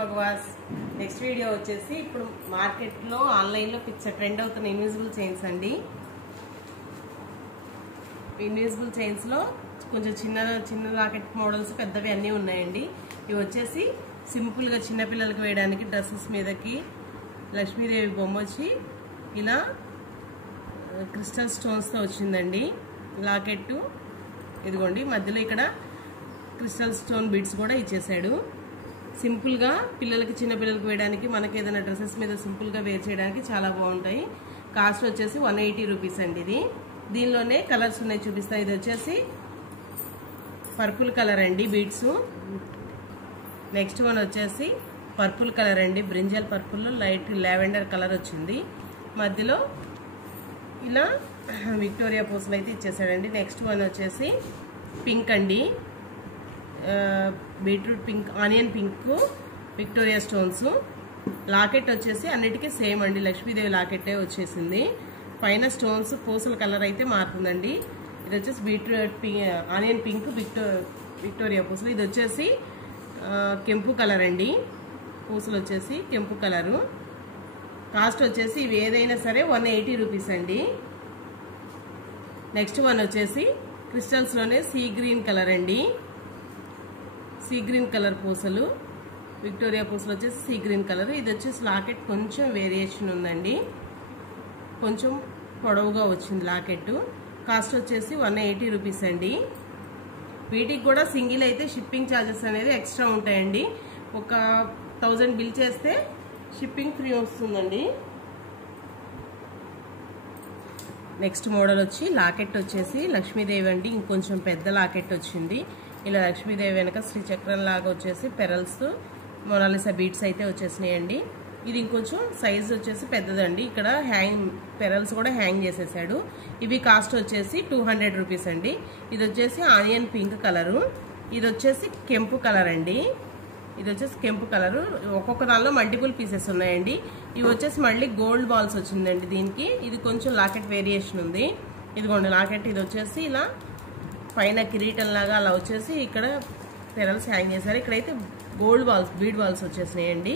మగవాస్ next video వచ్చేసి ఇప్పుడు మార్కెట్లో ఆన్లైన్లో పిచ్చ ట్రెండ్ అవుతున్న ఇన్విజిబుల్ చైన్స్ అండి. ఇన్విజిబుల్ చైన్స్లో కొంచెం చిన్న లాకెట్ మోడల్స్ పెద్దవి అన్నీ ఉన్నాయండి. ఇవి వచ్చేసి సింపుల్గా చిన్నపిల్లలకి వేయడానికి డ్రెస్సెస్ మీదకి లక్ష్మీదేవి బొమ్మ వచ్చి ఇలా క్రిస్టల్ స్టోన్స్తో వచ్చిందండి లాకెట్టు. ఇదిగోండి మధ్యలో ఇక్కడ క్రిస్టల్ స్టోన్ బీడ్స్ కూడా ఇచ్చేసాడు. సింపుల్గా పిల్లలకి చిన్నపిల్లలకి వేయడానికి మనకి ఏదైనా డ్రెస్సెస్ మీద సింపుల్గా వేర్ చేయడానికి చాలా బాగుంటాయి. కాస్ట్ వచ్చేసి 180 రూపీస్ అండి. ఇది దీనిలోనే కలర్స్ ఉన్నాయి చూపిస్తాను. ఇది వచ్చేసి పర్పుల్ కలర్ అండి బీడ్స్. నెక్స్ట్ వన్ వచ్చేసి పర్పుల్ కలర్ అండి, బ్రింజల్ పర్పుల్లో లైట్ లావెండర్ కలర్ వచ్చింది. మధ్యలో ఇలా విక్టోరియా పూసలు అయితే ఇచ్చేసాడండి. నెక్స్ట్ వన్ వచ్చేసి పింక్ అండి, beetroot pink, onion pink, Victoria stones. Locket వచ్చేసి అన్నిటికీ సేమ్ అండి, లక్ష్మీదేవి లాకెట్టే వచ్చేసింది. పైన స్టోన్స్ పూసల కలర్ అయితే మారుతుందండి. ఇది వచ్చేసి బీట్రూట్ ఆనియన్ పింక్, విక్టోరియా పూసలు. ఇది వచ్చేసి కెంపు కలర్ అండి, పూసలు వచ్చేసి కెంపు కలరు. కాస్ట్ వచ్చేసి ఇవి ఏదైనా సరే 180 రూపీస్ అండి. నెక్స్ట్ వన్ వచ్చేసి క్రిస్టల్స్లోనే సీ గ్రీన్ కలర్ అండి, సీ గ్రీన్ కలర్ పూసలు, విక్టోరియా పూసలు వచ్చేసి సీ గ్రీన్ కలర్. ఇది వచ్చేసి లాకెట్ కొంచెం వేరియేషన్ ఉందండి, కొంచెం పొడవుగా వచ్చింది లాకెట్. కాస్ట్ వచ్చేసి 180 రూపీస్ అండి. వీటికి కూడా సింగిల్ అయితే షిప్పింగ్ ఛార్జెస్ అనేది ఎక్స్ట్రా ఉంటాయండి. ఒక 1000 బిల్ చేస్తే షిప్పింగ్ ఫ్రీ వస్తుందండి. నెక్స్ట్ మోడల్ వచ్చి లాకెట్ వచ్చేసి లక్ష్మీదేవి అండి, ఇంకొంచెం పెద్ద లాకెట్ వచ్చింది. ఇలా లక్ష్మీదేవి వెనక శ్రీచక్రం లాగా వచ్చేసి పెరల్స్, మొనాలిసా బీడ్స్ అయితే వచ్చేసినాయండి. ఇది ఇంకొంచెం సైజ్ వచ్చేసి పెద్దదండి. ఇక్కడ పెరల్స్ కూడా హ్యాంగ్ చేసేసాడు. ఇవి కాస్ట్ వచ్చేసి 200 రూపీస్ అండి. ఇది వచ్చేసి ఆనియన్ పింక్ కలరు, ఇది వచ్చేసి కెంపు కలర్ అండి. ఇది వచ్చేసి కెంపు కలరు. ఒక్కొక్క దానిలో మల్టిపుల్ పీసెస్ ఉన్నాయండి. ఇవి వచ్చేసి మళ్ళీ గోల్డ్ బాల్స్ వచ్చిందండి దీనికి. ఇది కొంచెం లాకెట్ వేరియేషన్ ఉంది. ఇదిగోండి లాకెట్. ఇది వచ్చేసి ఇలా పైన కిరీటం లాగా అలా వచ్చేసి ఇక్కడ పెరల్స్ హ్యాంగ్ చేశారు. ఇక్కడైతే గోల్డ్ బాల్స్, బీడ్ బాల్స్ వచ్చేసినాయండి.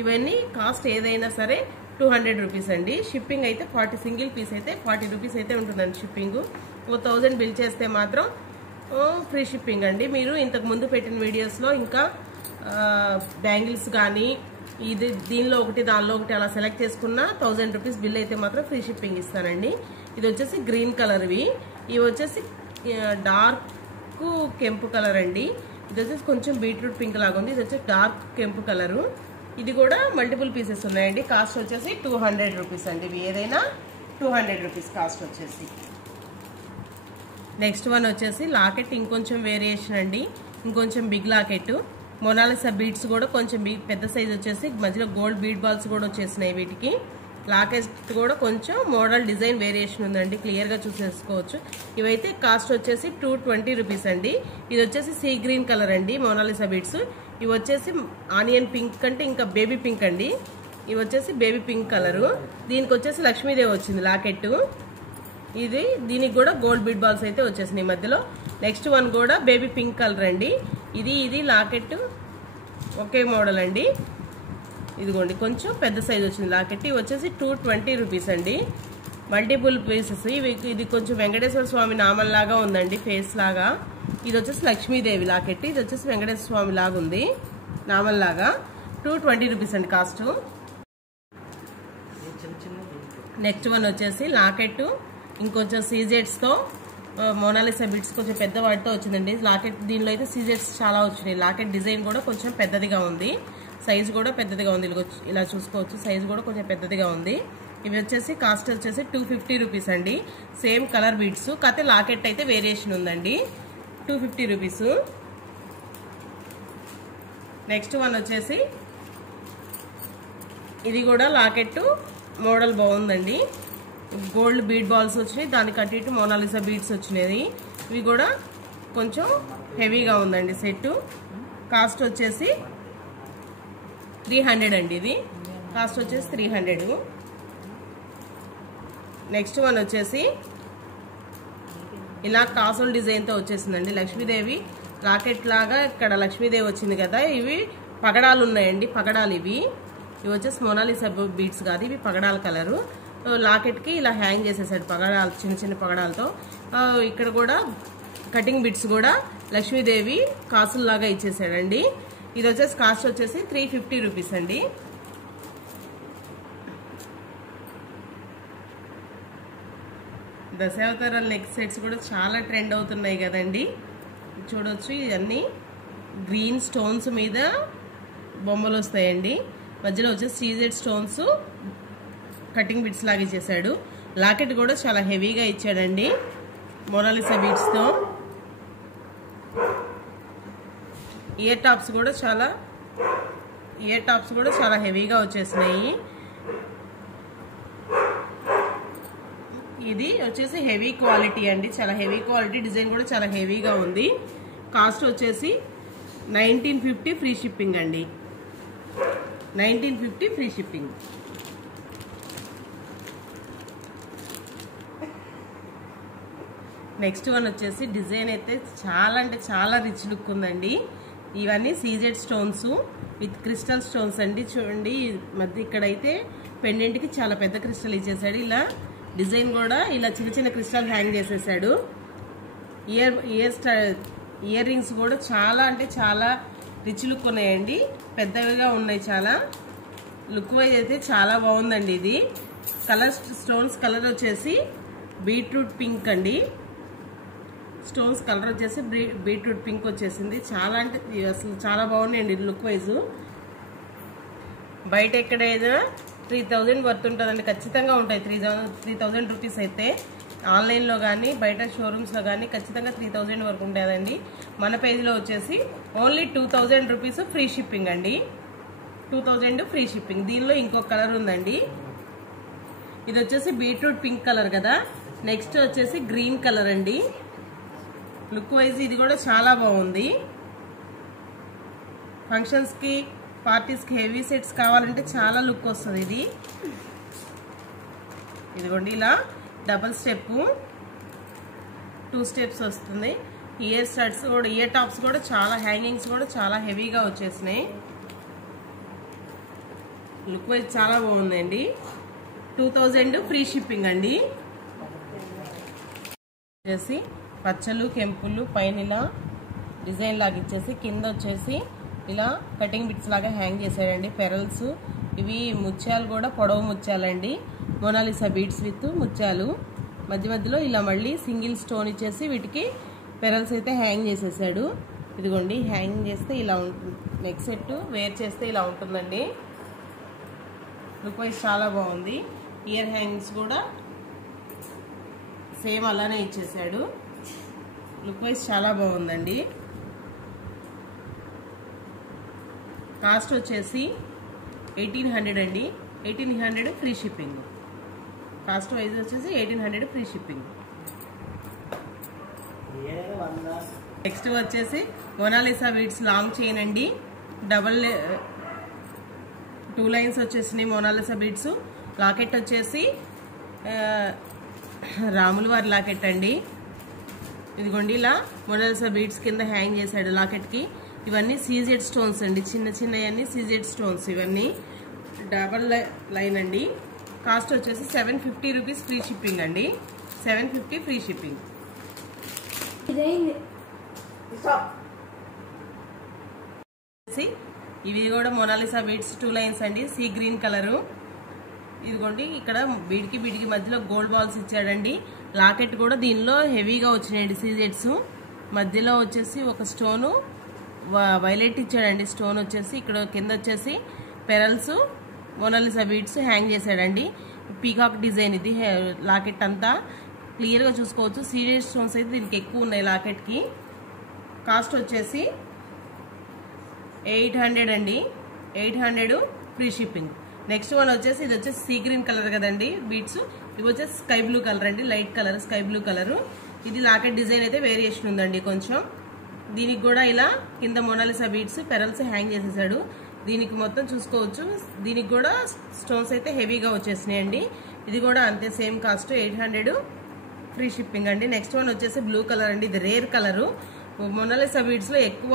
ఇవన్నీ కాస్ట్ ఏదైనా సరే 200 రూపీస్ అండి. షిప్పింగ్ అయితే 40, సింగిల్ పీస్ అయితే 40 రూపీస్ అయితే ఉంటుందండి షిప్పింగ్. 1000 బిల్ చేస్తే మాత్రం ఫ్రీ షిప్పింగ్ అండి. మీరు ఇంతకు ముందు పెట్టిన వీడియోస్లో ఇంకా బ్యాంగిల్స్ కానీ ఇది దీనిలో ఒకటి దానిలో ఒకటి అలా సెలెక్ట్ చేసుకున్న 1000 రూపీస్ బిల్ అయితే మాత్రం ఫ్రీ షిప్పింగ్ ఇస్తానండి. ఇది వచ్చేసి గ్రీన్ కలర్వి, ఇవి వచ్చేసి డార్క్ కెంపు కలర్ అండి. ఇది వచ్చేసి కొంచెం బీట్రూట్ పింక్ లాగా ఉంది. ఇది వచ్చేసి డార్క్ కెంపు కలరు. ఇది కూడా మల్టిపుల్ పీసెస్ ఉన్నాయండి. కాస్ట్ వచ్చేసి 200 రూపీస్ అండి. ఇవి ఏదైనా 200 రూపీస్ కాస్ట్ వచ్చేసి. నెక్స్ట్ వన్ వచ్చేసి లాకెట్ ఇంకొంచెం వేరియేషన్ అండి, ఇంకొంచెం బిగ్ లాకెట్. మొనాలిసా బీడ్స్ కూడా కొంచెం పెద్ద సైజ్ వచ్చేసి మధ్యలో గోల్డ్ బీడ్ బాల్స్ కూడా వచ్చేసినాయి. వీటికి లాకెట్ కూడా కొంచెం మోడల్ డిజైన్ వేరియేషన్ ఉందండి, క్లియర్గా చూసేసుకోవచ్చు. ఇవైతే కాస్ట్ వచ్చేసి 220 రూపీస్ అండి. ఇది వచ్చేసి సీ గ్రీన్ కలర్ అండి మొనాలిసా బీడ్స్. ఇవి వచ్చేసి ఆనియన్ పింక్ అంటే ఇంకా బేబీ పింక్ అండి. ఇవి వచ్చేసి బేబీ పింక్ కలరు. దీనికి వచ్చేసి లక్ష్మీదేవి వచ్చింది లాకెట్. దీనికి కూడా గోల్డ్ బీడ్ బాల్స్ అయితే వచ్చేసినాయి మధ్యలో. నెక్స్ట్ వన్ కూడా బేబీ పింక్ కలర్ అండి. ఇది లాకెట్ ఒకే మోడల్ అండి. ఇదిగోండి కొంచెం పెద్ద సైజ్ వచ్చింది లాకెట్. ఇవి వచ్చేసి 220 రూపీస్ అండి. Multiple pieces. ఇది కొంచెం వెంకటేశ్వర స్వామి నామంలాగా ఉందండి, ఫేస్ లాగా. ఇది వచ్చేసి లక్ష్మీదేవి లాకెట్. ఇది వచ్చేసి వెంకటేశ్వర స్వామి లాగా ఉంది, నామంలాగా. 220 రూపీస్ అండి కాస్ట్. నెక్స్ట్ వన్ వచ్చేసి లాకెట్ ఇంకొంచెం సీజెట్స్తో మోనాలిసా బిట్స్ కొంచెం పెద్ద వాటితో వచ్చిందండి లాకెట్. దీనిలో అయితే సీజెట్స్ చాలా వచ్చినాయి. లాకెట్ డిజైన్ కూడా కొంచెం పెద్దదిగా ఉంది, సైజు కూడా పెద్దదిగా ఉంది. ఇలా చూసుకోవచ్చు, సైజు కూడా కొంచెం పెద్దదిగా ఉంది. ఇవి వచ్చేసి కాస్ట్ వచ్చేసి 250 రూపీస్ అండి. సేమ్ కలర్ బీడ్స్, కాకపోతే లాకెట్ అయితే వేరియేషన్ ఉందండి. 250 రూపీస్. నెక్స్ట్ వన్ వచ్చేసి ఇది కూడా లాకెట్ మోడల్ బాగుందండి. గోల్డ్ బీడ్ బాల్స్ వచ్చినాయి, దానికి అటు ఇటు మోనాలిసా బీడ్స్ వచ్చినాయి. ఇవి కూడా కొంచెం హెవీగా ఉందండి సెట్. కాస్ట్ వచ్చేసి 300 అండి. ఇది కాస్ట్ వచ్చేసి 300. నెక్స్ట్ వన్ వచ్చేసి ఇలా కాసుల డిజైన్తో వచ్చేసిందండి. లక్ష్మీదేవి లాకెట్ లాగా ఇక్కడ లక్ష్మీదేవి వచ్చింది కదా. ఇవి పగడాలు ఉన్నాయండి, పగడాలు ఇవి వచ్చేసి మొనాలిసా బీడ్స్ కాదు, ఇవి పగడాల కలరు. లాకెట్కి ఇలా హ్యాంగ్ చేసేసాడు పగడాలు, చిన్న చిన్న పగడాలతో. ఇక్కడ కూడా కటింగ్ బిట్స్ కూడా లక్ష్మీదేవి కాసుల్లాగా ఇచ్చేసాడండి. ఇది వచ్చేసి కాస్ట్ వచ్చేసి 350 రూపీస్ అండి. దశావతారాల నెక్ సెట్స్ కూడా చాలా ట్రెండ్ అవుతున్నాయి కదండి. చూడొచ్చు, ఇవన్నీ గ్రీన్ స్టోన్స్ మీద బొమ్మలు వస్తాయండి. మధ్యలో వచ్చేసి సీజెడ్ స్టోన్స్ కటింగ్ బిట్స్ లాగా ఇచ్చేసాడు. లాకెట్ కూడా చాలా హెవీగా ఇచ్చాడండి మొనాలిసా బీడ్స్తో. ఇయర్ టాప్స్ కూడా చాలా హెవీగా వచ్చేసినాయి. ఇది వచ్చేసి హెవీ క్వాలిటీ అండి, చాలా హెవీ క్వాలిటీ. డిజైన్ కూడా చాలా హెవీగా ఉంది. కాస్ట్ వచ్చేసి 1950 ఫ్రీ షిప్పింగ్ అండి. 1950 ఫ్రీ షిప్పింగ్. నెక్స్ట్ వన్ వచ్చేసి డిజైన్ అయితే చాలా అంటే చాలా రిచ్ లుక్ ఉందండి. ఇవన్నీ CZ stones with crystal stones అండి. చూడండి, మధ్య ఇక్కడైతే పెండెంట్కి చాలా పెద్ద క్రిస్టల్ ఇచ్చేసాడు. ఇలా డిజైన్ కూడా ఇలా చిన్న చిన్న క్రిస్టల్ హ్యాంగ్ చేసేసాడు. ఇయర్ రింగ్స్ కూడా చాలా అంటే చాలా రిచ్ లుక్ ఉన్నాయండి, పెద్దవిగా ఉన్నాయి. చాలా లుక్ వైజ్ అయితే చాలా బాగుందండి. ఇది స్టోన్స్ కలర్ వచ్చేసి బీట్రూట్ పింక్ అండి. స్టోన్స్ కలర్ వచ్చేసి బీట్రూట్ పింక్ వచ్చేసింది. చాలా అంటే అసలు చాలా బాగున్నాయండి లుక్ వైజ్. బయట ఎక్కడైనా 3000 వర్త్ ఉంటుందండి, ఖచ్చితంగా ఉంటాయి 3000 రూపీస్ అయితే. ఆన్లైన్లో కానీ బయట షోరూమ్స్లో కానీ ఖచ్చితంగా 3000 వరకు ఉంటుందండి. మన పేజ్లో వచ్చేసి ఓన్లీ 2000 రూపీస్ ఫ్రీ షిప్పింగ్ అండి. 2000 ఫ్రీ షిప్పింగ్. దీనిలో ఇంకొక కలర్ ఉందండి. ఇది వచ్చేసి బీట్రూట్ పింక్ కలర్ కదా. నెక్స్ట్ వచ్చేసి గ్రీన్ కలర్ అండి. లుక్ వైజ్ ఇది కూడా చాలా బాగుంది. ఫంక్షన్స్కి పార్టీస్కి హెవీ సెట్స్ కావాలంటే చాలా లుక్ వస్తుంది. ఇదిగోండి, ఇలా డబల్ స్టెప్ 2 స్టెప్స్ వస్తుంది. ఇయర్ టాప్స్ కూడా చాలా, హ్యాంగింగ్స్ కూడా చాలా హెవీగా వచ్చేసినాయి. లుక్ వైజ్ చాలా బాగుందండి. 2000 ఫ్రీ షిప్పింగ్ అండి. వచ్చేసి పచ్చలు కెంపులు పైన ఇలా డిజైన్ లాగా ఇచ్చేసి కింద వచ్చేసి ఇలా కటింగ్ బిట్స్ లాగా హ్యాంగ్ చేశాడండి. పెరల్స్ ఇవి ముత్యాలు కూడా పొడవు ముత్యాలండి. మొనాలిసా బీడ్స్ విత్ ముత్యాలు. మధ్య మధ్యలో ఇలా మళ్ళీ సింగిల్ స్టోన్ ఇచ్చేసి వీటికి పెరల్స్ అయితే హ్యాంగ్ చేసేసాడు. ఇదిగోండి, హ్యాంగ్ చేస్తే ఇలా ఉంటుంది. నెక్ సెట్ వేర్ చేస్తే ఇలా ఉంటుందండి. లుక్ వైజ్ చాలా బాగుంది. ఇయర్ హ్యాంగ్స్ కూడా సేమ్ అలానే ఇచ్చేసాడు. లుక్ వైజ్ చాలా బాగుందండి. కాస్ట్ వచ్చేసి 1800 అండి. 1800 ఫ్రీ షిప్పింగ్. కాస్ట్ వైజ్ వచ్చేసి 1800 ఫ్రీ షిప్పింగ్. నెక్స్ట్ వచ్చేసి మొనాలిసా బీడ్స్ లాంగ్ చైన్ అండి. 2 లైన్స్ వచ్చేసినాయి మొనాలిసా బీడ్స్. లాకెట్ వచ్చేసి రాముల వారి లాకెట్ అండి. ఇదిగోండి, ఇలా మొనాలిసా బీడ్స్ కింద హ్యాంగ్ చేశాడు లాకెట్కి. ఇవన్నీ సీజెడ్ స్టోన్స్ అండి, చిన్న చిన్నవన్నీ సీజెడ్ స్టోన్స్. ఇవన్నీ డబల్ లైన్ అండి. కాస్ట్ వచ్చేసి 750 రూపీస్ ఫ్రీ షిప్పింగ్ అండి. 750 ఫ్రీ షిప్పింగ్. ఇవి కూడా మొనాలిసా బీడ్స్ 2 లైన్స్ అండి. Sea green colour. ఇదిగోండి, ఇక్కడ బీడ్కి మధ్యలో గోల్డ్ బాల్స్ ఇచ్చాడండి. లాకెట్ కూడా దీనిలో హెవీగా వచ్చినాయండి సీజెడ్స్. మధ్యలో వచ్చేసి ఒక స్టోను వైలెట్ ఇచ్చాడండి. స్టోన్ వచ్చేసి ఇక్కడ కింద వచ్చేసి పెరల్స్ మొనాలిసా బీడ్స్ హ్యాంగ్ చేశాడండి. పీకాక్ డిజైన్ ఇది లాకెట్ అంతా క్లియర్గా చూసుకోవచ్చు. సీజెడ్ స్టోన్స్ అయితే దీనికి ఎక్కువ ఉన్నాయి లాకెట్కి. కాస్ట్ వచ్చేసి 800 అండి. 800 ఫ్రీ షిప్పింగ్. నెక్స్ట్ వన్ వచ్చేసి ఇది వచ్చేసి సీ గ్రీన్ కలర్ కదండి బీడ్స్. ఇవి వచ్చేసి స్కై బ్లూ కలర్ అండి, light colour sky blue colour. ఇది లాకెట్ డిజైన్ అయితే వేరియేషన్ ఉందండి కొంచెం. దీనికి కూడా ఇలా కింద మొనాలిసా బీడ్స్ పెరల్స్ హ్యాంగ్ చేసేసాడు. దీనికి మొత్తం చూసుకోవచ్చు. దీనికి కూడా స్టోన్స్ అయితే హెవీగా వచ్చేసినాయండి. ఇది కూడా అంతే, సేమ్ కాస్ట్ 800 ఫ్రీ షిప్పింగ్ అండి. నెక్స్ట్ వన్ వచ్చేసి బ్లూ కలర్ అండి. ఇది రేర్ కలరు. మొనాలిసా బీడ్స్లో ఎక్కువ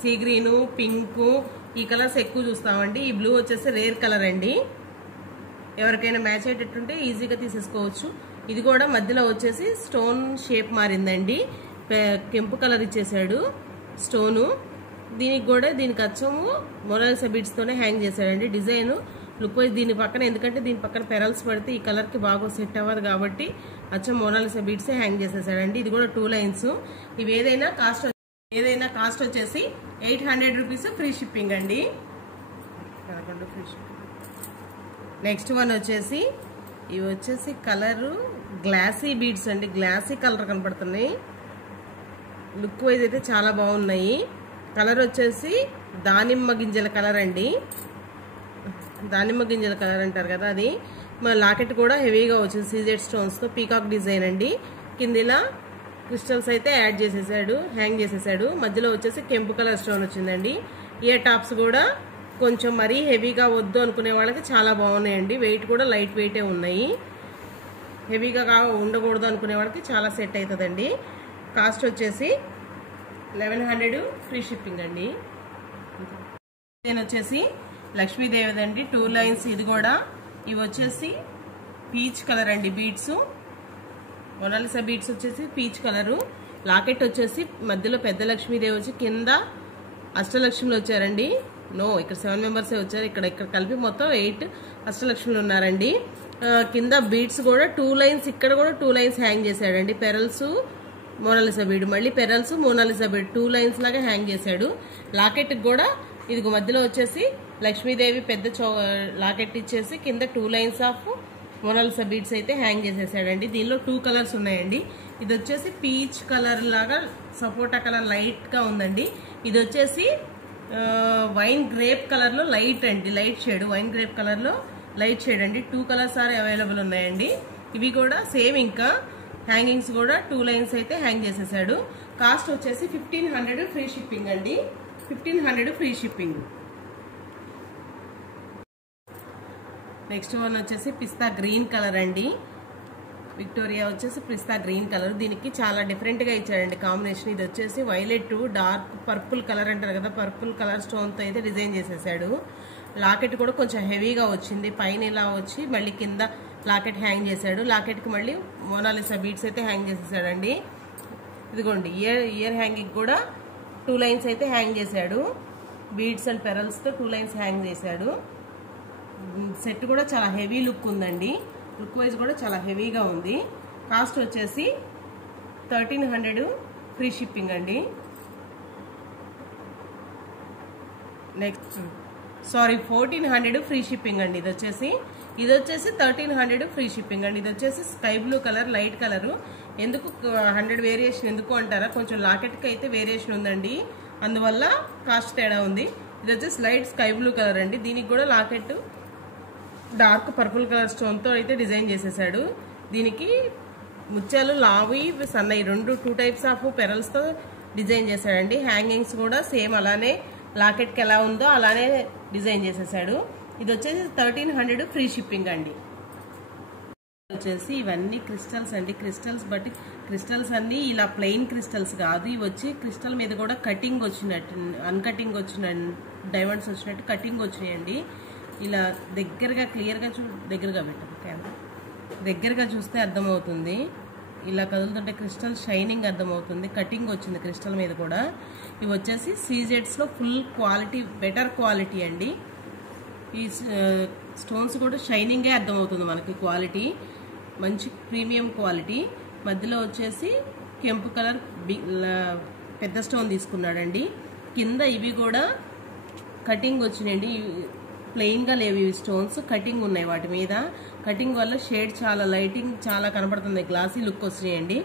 సీ గ్రీను, పింకు, ఈ కలర్స్ ఎక్కువ చూస్తామండి. ఈ బ్లూ వచ్చేసి రేర్ కలర్ అండి. ఎవరికైనా మ్యాచ్ అయ్యేటట్టుంటే ఈజీగా తీసేసుకోవచ్చు. ఇది కూడా మధ్యలో వచ్చేసి స్టోన్ షేప్ మారిందండి. కెంపు కలర్ ఇచ్చేసాడు స్టోను. దీనికి కూడా దీనికి అచ్చము మొనాలిసా బీడ్స్ తోనే హ్యాంగ్ చేశాడండి. డిజైన్ లుక్ వైజ్ దీని పక్కన, ఎందుకంటే దీని పక్కన పెరల్స్ పడితే ఈ కలర్ కి బాగా సెట్ అవ్వదు కాబట్టి అచ్చం మొనాలిసా బీడ్స్ హ్యాంగ్ చేసేసాడండి. ఇది కూడా 2 లైన్స్. ఇవి ఏదైనా కాస్ట్ వచ్చేసి 800 రూపీస్, ఫ్రీ షిప్పింగ్ అండి. నెక్స్ట్ వన్ వచ్చేసి ఇవి వచ్చేసి కలరు గ్లాసీ బీడ్స్ అండి. గ్లాసీ కలర్ కనపడుతున్నాయి. లుక్ వైజ్ అయితే చాలా బాగున్నాయి. కలర్ వచ్చేసి దానిమ్మ గింజల కలర్ అండి. దానిమ్మ గింజల కలర్ అంటారు కదా అది. మన లాకెట్ కూడా హెవీగా వచ్చింది సీజెడ్ స్టోన్స్ తో, పీకాక్ డిజైన్ అండి. కింద ఇలా క్రిస్టల్స్ అయితే యాడ్ చేసేసాడు, హ్యాంగ్ చేసేసాడు. మధ్యలో వచ్చేసి కెంపు కలర్ స్టోన్ వచ్చిందండి. ఇయర్ టాప్స్ కూడా కొంచెం మరీ హెవీగా వద్దు అనుకునే వాళ్ళకి చాలా బాగున్నాయండి. వెయిట్ కూడా లైట్ వెయిటే ఉన్నాయి. హెవీగా ఉండకూడదు అనుకునే వాళ్ళకి చాలా సెట్ అవుతుందండి. కాస్ట్ వచ్చేసి 1100, ఫ్రీ షిప్పింగ్ అండి. నేను వచ్చేసి లక్ష్మీదేవి అండి, 2 లైన్స్. ఇది కూడా ఇవి వచ్చేసి పీచ్ కలర్ అండి. బీడ్స్ మొనాలిసా బీడ్స్ వచ్చేసి పీచ్ కలరు. లాకెట్ వచ్చేసి మధ్యలో పెద్ద లక్ష్మీదేవి వచ్చి కింద అష్టలక్ష్మిలు వచ్చారండి. ఇక్కడ 7 మెంబర్సే వచ్చారు. ఇక్కడ కలిపి మొత్తం 8 అష్టలక్ష్మిలు ఉన్నారండి. కింద బీడ్స్ కూడా 2 లైన్స్, ఇక్కడ కూడా 2 లైన్స్ హ్యాంగ్ చేశాడండి. పెరల్స్ మోనాలిసా బీడ్, మళ్ళీ పెరల్స్ మోనాలిసా బీడ్ 2 లైన్స్ లాగా హ్యాంగ్ చేశాడు. లాకెట్ కూడా ఇది మధ్యలో వచ్చేసి లక్ష్మీదేవి పెద్ద లాకెట్ ఇచ్చేసి కింద 2 లైన్స్ ఆఫ్ మోనాలిసా బీడ్స్ అయితే హ్యాంగ్ చేసేసాడండి. దీనిలో 2 కలర్స్ ఉన్నాయండి. ఇది వచ్చేసి పీచ్ కలర్ లాగా సపోటా కలర్ లైట్ గా ఉందండి. ఇది వచ్చేసి వైన్ గ్రేప్ కలర్ లో లైట్ అండి, light shade. Wine grape colour లో లైట్ షేడ్ అండి. 2 కలర్స్ అవైలబుల్ ఉన్నాయండి. ఇవి కూడా సేమ్. ఇంకా హ్యాంగింగ్స్ కూడా 2 లైన్స్ అయితే హ్యాంగ్ చేసేసాడు. కాస్ట్ వచ్చేసి 1500, ఫ్రీ షిప్పింగ్ అండి. 1500 ఫ్రీ షిప్పింగ్. నెక్స్ట్ వన్ వచ్చేసి పిస్తా గ్రీన్ కలర్ అండి. విక్టోరియా వచ్చేసి పిస్తా గ్రీన్ కలర్. దీనికి చాలా డిఫరెంట్ గా ఇచ్చాడండి కాంబినేషన్. ఇది వచ్చేసి వైలెట్ డార్క్ పర్పుల్ కలర్ అంటారు కదా, పర్పుల్ కలర్ స్టోన్ తో అయితే డిజైన్ చేసేసాడు. లాకెట్ కూడా కొంచెం హెవీగా వచ్చింది. పైన ఇలా వచ్చి మళ్ళీ కింద లాకెట్ హ్యాంగ్ చేశాడు. లాకెట్ కి మళ్ళీ మోనాలిసా బీడ్స్ అయితే హ్యాంగ్ చేసేసాడండి. ఇదిగోండి ఇయర్ హ్యాంగింగ్ కూడా 2 లైన్స్ అయితే హ్యాంగ్ చేశాడు. బీడ్స్ అండ్ పెరల్స్ తో 2 లైన్స్ హ్యాంగ్ చేశాడు. సెట్ కూడా చాలా హెవీ లుక్ ఉందండి. లుక్ వైజ్ కూడా చాలా హెవీగా ఉంది. కాస్ట్ వచ్చేసి 1300, ఫ్రీ షిప్పింగ్ అండి. నెక్స్ట్ 1400, ఫ్రీ షిప్పింగ్ అండి. ఇది వచ్చేసి 1300, ఫ్రీ షిప్పింగ్ అండి. ఇది వచ్చేసి sky blue colour, light colour. ఎందుకు 100 వేరియేషన్ ఎందుకు అంటారా, కొంచెం లాకెట్ కి అయితే వేరియేషన్ ఉందండి, అందువల్ల కాస్ట్ తేడా ఉంది. ఇది వచ్చేసి లైట్ స్కై బ్లూ కలర్ అండి. దీనికి కూడా locket dark purple colour stone తో అయితే డిజైన్ చేసేసాడు. దీనికి ముత్యాలు లావి సన్నయి 2 టైప్స్ ఆఫ్ పెరల్స్ తో డిజైన్ చేశాడండి. హ్యాంగింగ్స్ కూడా సేమ్ అలానే లాకెట్ కి ఎలా ఉందో అలానే డిజైన్ చేసేసాడు. ఇది వచ్చేసి 1300, ఫ్రీ షిప్పింగ్ అండి. వచ్చేసి ఇవన్నీ క్రిస్టల్స్ అండి. క్రిస్టల్స్ బట్టి క్రిస్టల్స్ అన్ని ఇలా ప్లెయిన్ క్రిస్టల్స్ కాదు. ఇవి వచ్చి క్రిస్టల్ మీద కూడా కటింగ్ వచ్చినట్టు, అన్కటింగ్ వచ్చిన డైమండ్స్ వచ్చినట్టు కటింగ్ వచ్చినాయండి. ఇలా దగ్గరగా క్లియర్గా దగ్గరగా పెట్టండి కెమెరా. దగ్గరగా చూస్తే అర్థమవుతుంది. ఇలా కదులుతుంటే క్రిస్టల్ షైనింగ్ అర్థమవుతుంది. కటింగ్ వచ్చింది క్రిస్టల్ మీద కూడా. ఇవి వచ్చేసి సీజెడ్స్ లో ఫుల్ క్వాలిటీ, బెటర్ క్వాలిటీ అండి. ఈ స్టోన్స్ కూడా షైనింగే అర్థమవుతుంది మనకి. క్వాలిటీ మంచి ప్రీమియం క్వాలిటీ. మధ్యలో వచ్చేసి కెంపు కలర్ పెద్ద స్టోన్ తీసుకున్నాడండి. కింద ఇవి కూడా కటింగ్ వచ్చినాయండి. ప్లెయిన్ గా లేవు ఇవి స్టోన్స్, కటింగ్ ఉన్నాయి వాటి మీద. కటింగ్ వల్ల షేడ్ చాలా లైటింగ్ చాలా కనపడుతుంది, గ్లాసీ లుక్ వస్తున్నాయండి.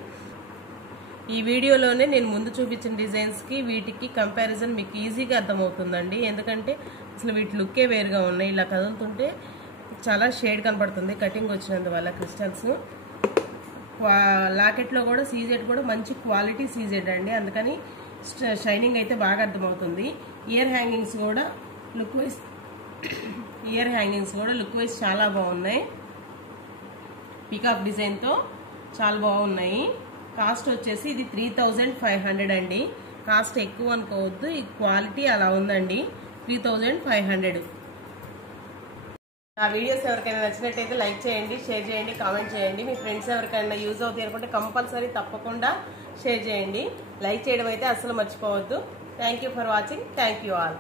ఈ వీడియోలోనే నేను ముందు చూపించిన డిజైన్స్ కి వీటికి కంపారిజన్ మీకు ఈజీగా అర్థమవుతుందండి. ఎందుకంటే అసలు వీటి లుక్కే వేరుగా ఉన్నాయి. ఇలా కదులుతుంటే చాలా షేడ్ కనపడుతుంది కటింగ్ వచ్చినందువల్ల క్రిస్టల్స్. లాకెట్లో కూడా సీజెడ్ కూడా మంచి క్వాలిటీ సీజెడ్ అండి, అందుకని షైనింగ్ అయితే బాగా అర్థమవుతుంది. ఇయర్ హ్యాంగింగ్స్ కూడా లుక్ వైజ్ చాలా బాగున్నాయి. పీకాక్ డిజైన్తో చాలా బాగున్నాయి. కాస్ట్ వచ్చేసి ఇది 3500 అండి. కాస్ట్ ఎక్కువ అనుకోవద్దు, ఈ క్వాలిటీ అలా ఉందండి. 3500. నా వీడియోస్ ఎవరికైనా నచ్చినట్టయితే లైక్ చేయండి, షేర్ చేయండి, కామెంట్ చేయండి. మీ ఫ్రెండ్స్ ఎవరికైనా యూజ్ అవుతాయి అనుకుంటే కంపల్సరీ తప్పకుండా షేర్ చేయండి. లైక్ చేయడం అయితే అస్సలు మర్చిపోవద్దు. Thank you for watching. Thank you all.